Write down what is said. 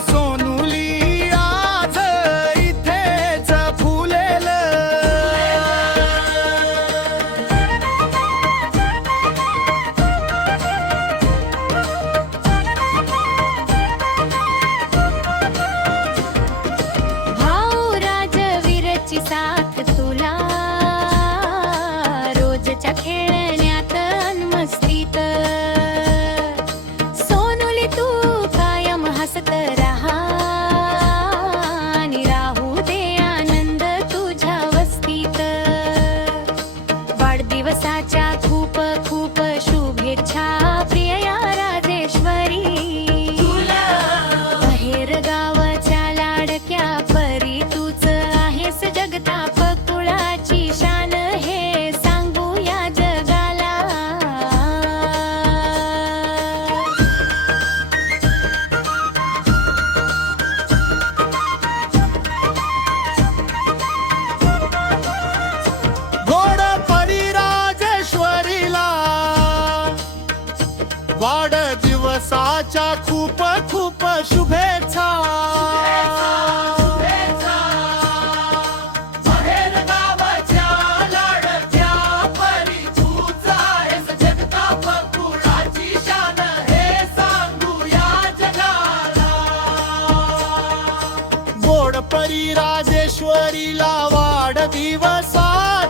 सोनुली आज इथेच फुलेल। भाऊ राजवीरची साथ तुला रोजच्या खेळण्यात अन मस्तीत। सोनुली तू कायम हसत राहा आणि राहू दे आनंद तुझ्या वस्तीत। वाढदिवसाच्या खूप खूप शुभेच्छा प्रिय या राजेश्वरी। बाहेर गावाच्या लाडक्या परी तूच आहेस जगताप कुळाची शान हे सांगूया जगाला। गोड परी राजेश्वरीला वाढदिवसाच्या खूप खूप शुभेच्छा। बाहेर गावाच्या लाडक्या परी तूच आहेस जगताप कुळाची शान हे सांगूया जगाला। गोड परी राजेश्वरीला वाढदिवसाच्या